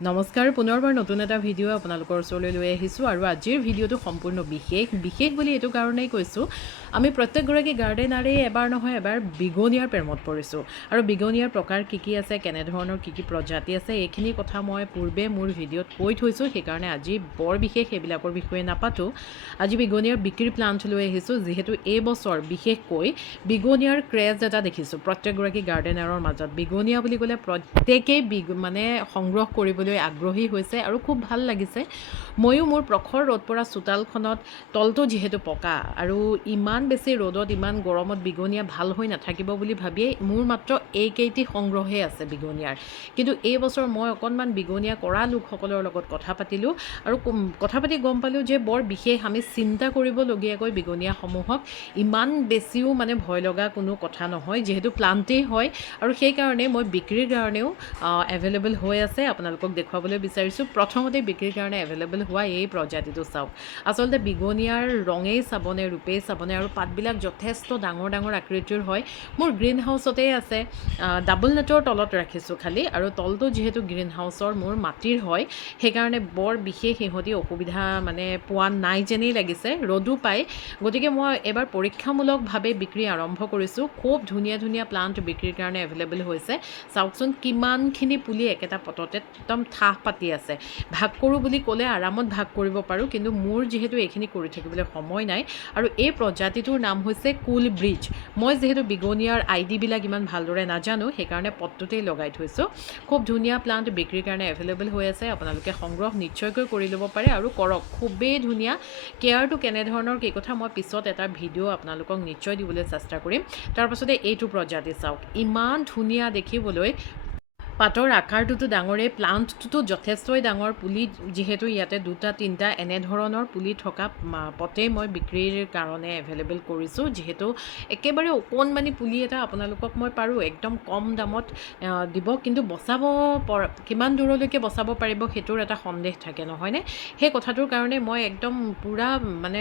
নমস্কাৰ পুনৰবাৰ নতুন এটা ভিডিঅ' আপোনালোকৰ ওচৰলৈ লৈ আহিছোঁ আৰু আজিৰ ভিডিঅ'টো সম্পূৰ্ণ বিশেষ বুলি এইটো কাৰণেই কৈছোঁ আমি প্ৰত্যেকগৰাকী গাৰ্ডেনাৰেই এবাৰ নহয় এবাৰ বিগনিয়াৰ প্ৰেমত পৰিছোঁ আৰু বিগনিয়াৰ প্ৰকাৰ কি আছে কেনেধৰণৰ কি প্ৰজাতি আছে এইখিনি কথা মই পূৰ্বে মোৰ ভিডিঅ'ত কৈ থৈছোঁ সেইকাৰণে আজি বৰ বিশেষ সেইবিলাকৰ বিষয়ে নাপাতোঁ আজি বিগনিয়াৰ বিক্ৰীৰ প্লান্ট লৈ আহিছোঁ যিহেতু এই বছৰ বিশেষকৈ বিগনিয়াৰ ক্ৰেজ এটা দেখিছোঁ প্ৰত্যেকগৰাকী গাৰ্ডেনাৰৰ মাজত বিগনিয়া বুলি ক'লে প্ৰত্যেকেই মানে সংগ্ৰহ কৰিবলৈ আগ্ৰহী হৈছে আৰু খুব ভাল লাগিছে ময়ো মোৰ প্ৰখৰ ৰ'দ পৰা চোতালখনত তলটো যিহেতু পকা আৰু ইমান বেছি ৰ'দত ইমান গৰমত বিগনিয়া ভাল হৈ নাথাকিব বুলি ভাবিয়েই মোৰ মাত্ৰ এইকেইটি সংগ্ৰহে আছে বিগনিয়াৰ কিন্তু এই বছৰ মই অকণমান বিগনিয়া কৰা লোকসকলৰ লগত কথা পাতিলোঁ আৰু কথা পাতি গম পালোঁ যে বৰ বিশেষ আমি চিন্তা কৰিবলগীয়াকৈ বিগনিয়াসমূহক ইমান বেছিও মানে ভয় লগা কোনো কথা নহয় যিহেতু প্লান্টেই হয় আৰু সেইকাৰণে মই বিক্ৰীৰ কাৰণেও এভেইলেবল হৈ আছে আপোনালোকক দেখুৱাবলৈ বিচাৰিছোঁ প্ৰথমতে বিক্ৰীৰ কাৰণে এভেইলেবল হোৱা এই প্ৰজাতিটো চাওক আচলতে বিগনিয়াৰ ৰঙেই চাবনে ৰূপেই চাবনে আৰু পাতবিলাক যথেষ্ট ডাঙৰ আকৃতিৰ হয় মোৰ গ্ৰীণ হাউচতেই আছে ডাবল নেটৰ তলত ৰাখিছোঁ খালি আৰু তলটো যিহেতু গ্ৰীণ হাউচৰ মোৰ মাটিৰ হয় সেইকাৰণে বৰ বিশেষ ইহঁতি অসুবিধা মানে পোৱা নাই যেনেই লাগিছে ৰ'দো পায় গতিকে মই এবাৰ পৰীক্ষামূলকভাৱে বিক্ৰী আৰম্ভ কৰিছোঁ খুব ধুনীয়া প্লান্ট বিক্ৰীৰ কাৰণে এভেইলেবল হৈছে চাওকচোন কিমানখিনি পুলি একেটা পটতে একদম ঠাহ পাতি আছে ভাগ কৰোঁ বুলি ক'লে আৰামত ভাগ কৰিব পাৰোঁ কিন্তু মোৰ যিহেতু এইখিনি কৰি থাকিবলৈ সময় নাই আৰু এই প্ৰজাতিটোৰ নাম হৈছে কুল ব্ৰিজ মই যিহেতু বিগনিয়াৰ আইডিবিলাক ইমান ভালদৰে নাজানো সেইকাৰণে পটটোতেই লগাই থৈছোঁ খুব ধুনীয়া প্লান্ট বিক্ৰীৰ কাৰণে এভেইলেবল হৈ আছে আপোনালোকে সংগ্ৰহ নিশ্চয়কৈ কৰি ল'ব পাৰে আৰু কৰক খুবেই ধুনীয়া কেয়াৰটো কেনেধৰণৰ কি কথা মই পিছত এটা ভিডিঅ' আপোনালোকক নিশ্চয় দিবলৈ চেষ্টা কৰিম তাৰপাছতে এইটো প্ৰজাতি চাওক ইমান ধুনীয়া দেখিবলৈ পাতৰ আকাৰটোতো ডাঙৰেই প্লান্টটোতো যথেষ্টই ডাঙৰ পুলি যিহেতু ইয়াতে দুটা তিনিটা এনেধৰণৰ পুলি থকা পটেই মই বিক্ৰীৰ কাৰণে এভেইলেবল কৰিছোঁ যিহেতু একেবাৰে অকণমানি পুলি এটা আপোনালোকক মই পাৰোঁ একদম কম দামত দিব কিন্তু বচাব কিমান দূৰলৈকে বচাব পাৰিব সেইটোৰ এটা সন্দেহ থাকে নহয়নে সেই কথাটোৰ কাৰণে মই একদম পূৰা মানে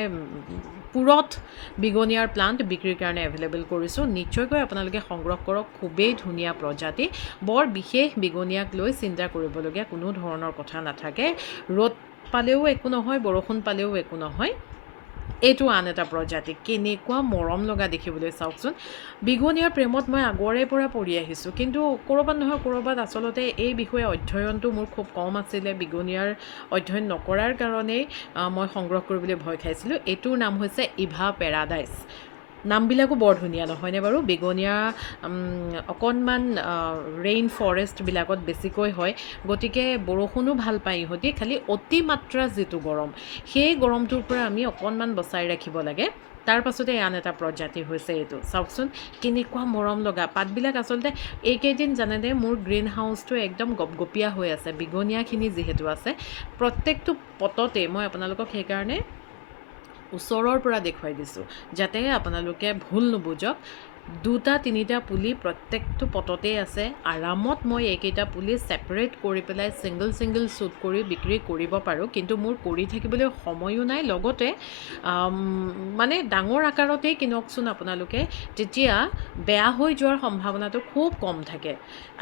পুৰঠ বিগনিয়াৰ প্লান্ট বিক্ৰীৰ কাৰণে এভেইলেবল কৰিছোঁ নিশ্চয়কৈ আপোনালোকে সংগ্ৰহ কৰক খুবেই ধুনীয়া প্ৰজাতি বৰ বিশেষ বিগনিয়াক লৈ চিন্তা কৰিবলগীয়া কোনো ধৰণৰ কথা নাথাকে ৰ'দ পালেও একো নহয় বৰষুণ পালেও একো নহয় এইটো আন এটা প্ৰজাতি কেনেকুৱা মৰম লগা দেখিবলৈ চাওকচোন বিগনিয়াৰ প্ৰেমত মই আগৰে পৰা পৰি আহিছোঁ কিন্তু ক'ৰবাত নহয় ক'ৰবাত আচলতে এই বিষয়ে অধ্যয়নটো মোৰ খুব কম আছিলে বিগনিয়াৰ অধ্যয়ন নকৰাৰ কাৰণেই মই সংগ্ৰহ কৰিবলৈ ভয় খাইছিলোঁ এইটোৰ নাম হৈছে ইভা পেৰাডাইজ নামবিলাকো বৰ ধুনীয়া নহয়নে বাৰু বেগনিয়া অকণমান ৰেইন ফৰেষ্টবিলাকত বেছিকৈ হয় গতিকে বৰষুণো ভাল পায় ইহঁতি খালি অতিমাত্ৰা যিটো গৰম সেই গৰমটোৰ পৰা আমি অকণমান বচাই ৰাখিব লাগে তাৰ পাছতে আন এটা প্ৰজাতি হৈছে এইটো চাওকচোন কেনেকুৱা মৰম লগা পাতবিলাক আচলতে এইকেইদিন জানেনে মোৰ গ্ৰীণ হাউচটো একদম গপগপীয়া হৈ আছে বিগনিয়াখিনি যিহেতু আছে প্ৰত্যেকটো পটতে মই আপোনালোকক সেইকাৰণে ওচৰৰ পৰা দেখুৱাই দিছোঁ যাতে আপোনালোকে ভুল নুবুজক দুটা তিনিটা পুলি প্ৰত্যেকটো পটতেই আছে আৰামত মই এইকেইটা পুলি ছেপাৰেট কৰি পেলাই ছিংগল শ্বুট কৰি বিক্ৰী কৰিব পাৰোঁ কিন্তু মোৰ কৰি থাকিবলৈ সময়ো নাই লগতে মানে ডাঙৰ আকাৰতেই কিনকচোন আপোনালোকে তেতিয়া বেয়া হৈ যোৱাৰ সম্ভাৱনাটো খুব কম থাকে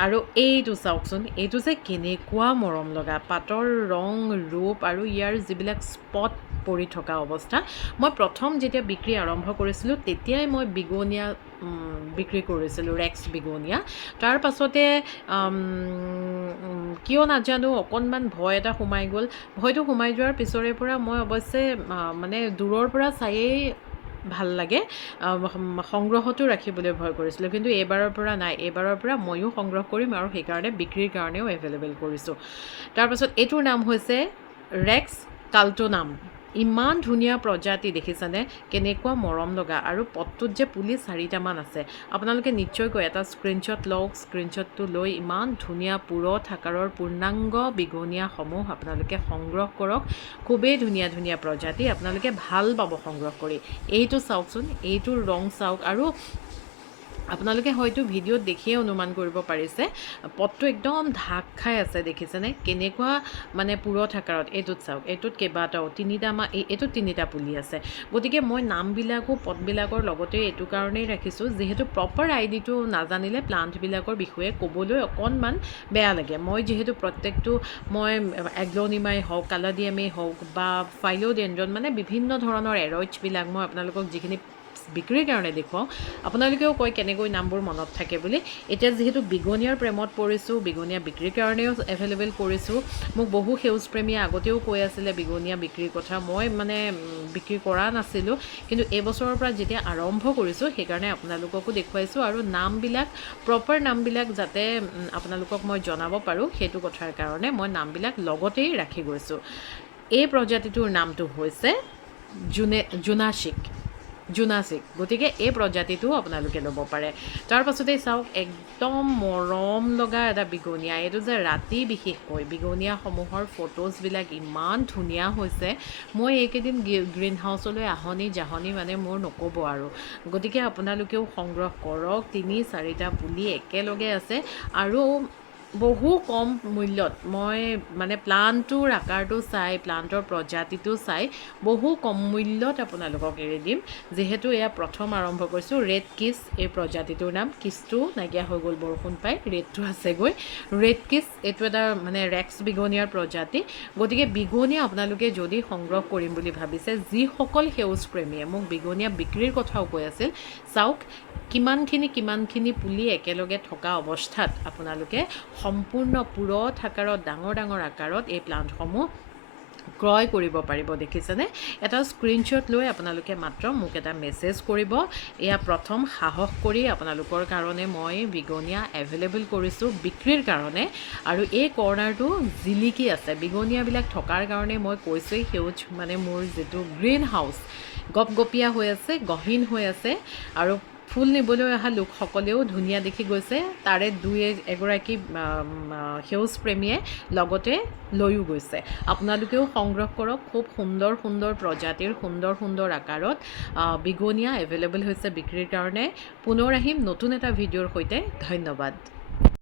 আৰু এইটো চাওকচোন এইটো যে কেনেকুৱা মৰম লগা পাতৰ ৰং ৰূপ আৰু ইয়াৰ যিবিলাক স্পট পৰি থকা অৱস্থা মই প্ৰথম যেতিয়া বিক্ৰী আৰম্ভ কৰিছিলোঁ তেতিয়াই মই বিগনিয়া বিক্ৰী কৰিছিলোঁ ৰেক্স বিগনিয়া তাৰ পাছতে কিয় নাজানো অকণমান ভয় এটা সোমাই গ'ল ভয়টো সোমাই যোৱাৰ পিছৰে পৰা মই অৱশ্যে মানে দূৰৰ পৰা চায়েই ভাল লাগে সংগ্ৰহটো ৰাখিবলৈ ভয় কৰিছিলোঁ কিন্তু এইবাৰৰ পৰা নাই এইবাৰৰ পৰা ময়ো সংগ্ৰহ কৰিম আৰু সেইকাৰণে বিক্ৰীৰ কাৰণেও এভেইলেবল কৰিছোঁ তাৰপাছত এইটোৰ নাম হৈছে ৰেক্স কাল্টোনাম ইমান ধুনীয়া প্ৰজাতি দেখিছেনে কেনেকুৱা মৰম লগা আৰু পটটোত যে পুলি 4টামান আছে আপোনালোকে নিশ্চয়কৈ এটা স্ক্ৰীনশ্বট লওক স্ক্ৰীনশ্বটটো লৈ ইমান ধুনীয়া পুৰঠ আকাৰৰ পূৰ্ণাংগ বিগনিয়াসমূহ আপোনালোকে সংগ্ৰহ কৰক খুবেই ধুনীয়া প্ৰজাতি আপোনালোকে ভাল পাব সংগ্ৰহ কৰি এইটো চাওকচোন এইটোৰ ৰং চাওক আৰু আপোনালোকে হয়তো ভিডিঅ'ত দেখিয়ে অনুমান কৰিব পাৰিছে পটটো একদম ঢাক খাই আছে দেখিছেনে কেনেকুৱা মানে পুৰঠ আকাৰত এইটোত চাওক এইটোত কেইবাটাও এইটোত তিনিটা পুলি আছে গতিকে মই নামবিলাকো পটবিলাকৰ লগতে এইটো কাৰণেই ৰাখিছোঁ যিহেতু প্ৰপাৰ আইডিটো নাজানিলে প্লাণ্টবিলাকৰ বিষয়ে ক'বলৈ অকণমান বেয়া লাগে মই যিহেতু প্ৰত্যেকটো মই এগ্লনিমাই হওক কালাডিয়ামেই হওক বা ফাইলোডেণ্ড্ৰন মানে বিভিন্ন ধৰণৰ এৰইচবিলাক মই আপোনালোকক যিখিনি বিক্ৰীৰ কাৰণে দেখুৱাওঁ আপোনালোকেও কয় কেনেকৈ নামবোৰ মনত থাকে বুলি এতিয়া যিহেতু বিগনিয়াৰ প্ৰেমত পৰিছোঁ বিগনিয়া বিক্ৰীৰ কাৰণেও এভেইলেবল কৰিছোঁ মোক বহু সেউজপ্ৰেমীয়ে আগতেও কৈ আছিলে বিগনিয়া বিক্ৰীৰ কথা মই মানে বিক্ৰী কৰা নাছিলোঁ কিন্তু এইবছৰৰ পৰা যেতিয়া আৰম্ভ কৰিছোঁ সেইকাৰণে আপোনালোককো দেখুৱাইছোঁ আৰু নামবিলাক প্ৰপাৰ নামবিলাক যাতে আপোনালোকক মই জনাব পাৰোঁ সেইটো কথাৰ কাৰণে মই নামবিলাক লগতেই ৰাখি গৈছোঁ এই প্ৰজাতিটোৰ নামটো হৈছে জোনাচিক গতিকে এই প্ৰজাতিটো আপোনালোকে ল'ব পাৰে তাৰ পাছতেই চাওক একদম মৰম লগা এটা বিগনিয়া এইটো যে ৰাতি বিশেষকৈ বিগনিয়াসমূহৰ ফটোজবিলাক ইমান ধুনীয়া হৈছে মই এইকেইদিন গ্ৰীণ হাউচলৈ আহনি মানে মোৰ নক'ব আৰু গতিকে আপোনালোকেও সংগ্ৰহ কৰক 3-4টা পুলি একেলগে আছে আৰু বহু কম মূল্যত মই মানে প্লাণ্টটোৰ আকাৰটো চাই প্লাণ্টৰ প্ৰজাতিটো চাই বহু কম মূল্যত আপোনালোকক এৰি দিম যিহেতু এয়া প্ৰথম আৰম্ভ কৰিছোঁ ৰেড কিছ এই প্ৰজাতিটোৰ নাম কিছটো নাইকিয়া হৈ গ'ল বৰষুণ পাই ৰেডটো আছেগৈ ৰেড কিছ এইটো এটা মানে ৰেক্স বিগনিয়াৰ প্ৰজাতি গতিকে বিগনিয়া আপোনালোকে যদি সংগ্ৰহ কৰিম বুলি ভাবিছে যিসকল সেউজপ্ৰেমীয়ে মোক বিগনিয়া বিক্ৰীৰ কথাও কৈ আছিল চাওক কিমানখিনি পুলি একেলগে থকা অৱস্থাত আপোনালোকে সম্পূৰ্ণ পুৰঠ আকাৰত ডাঙৰ আকাৰত এই প্লাণ্টসমূহ ক্ৰয় কৰিব পাৰিব দেখিছেনে এটা স্ক্ৰীনশ্বট লৈ আপোনালোকে মাত্ৰ মোক এটা মেছেজ কৰিব এয়া প্ৰথম সাহস কৰি আপোনালোকৰ কাৰণে মই বিগনিয়া এভেইলেবল কৰিছোঁ বিক্ৰীৰ কাৰণে আৰু এই কৰ্নাৰটো জিলিকি আছে বিগনিয়াবিলাক থকাৰ কাৰণে মই কৈছোঁই সেউজ মানে মোৰ যিটো গ্ৰীণ হাউচ গপগপীয়া হৈ আছে গহীন হৈ আছে আৰু ফুল নিবলৈ অহা লোকসকলেও ধুনীয়া দেখি গৈছে তাৰে এগৰাকী সেউজপ্ৰেমীয়ে লগতে লৈও গৈছে আপোনালোকেও সংগ্ৰহ কৰক খুব সুন্দৰ প্ৰজাতিৰ সুন্দৰ আকাৰত বিগনিয়া এভেইলেবল হৈছে বিক্ৰীৰ কাৰণে পুনৰ আহিম নতুন এটা ভিডিঅ'ৰ সৈতে ধন্যবাদ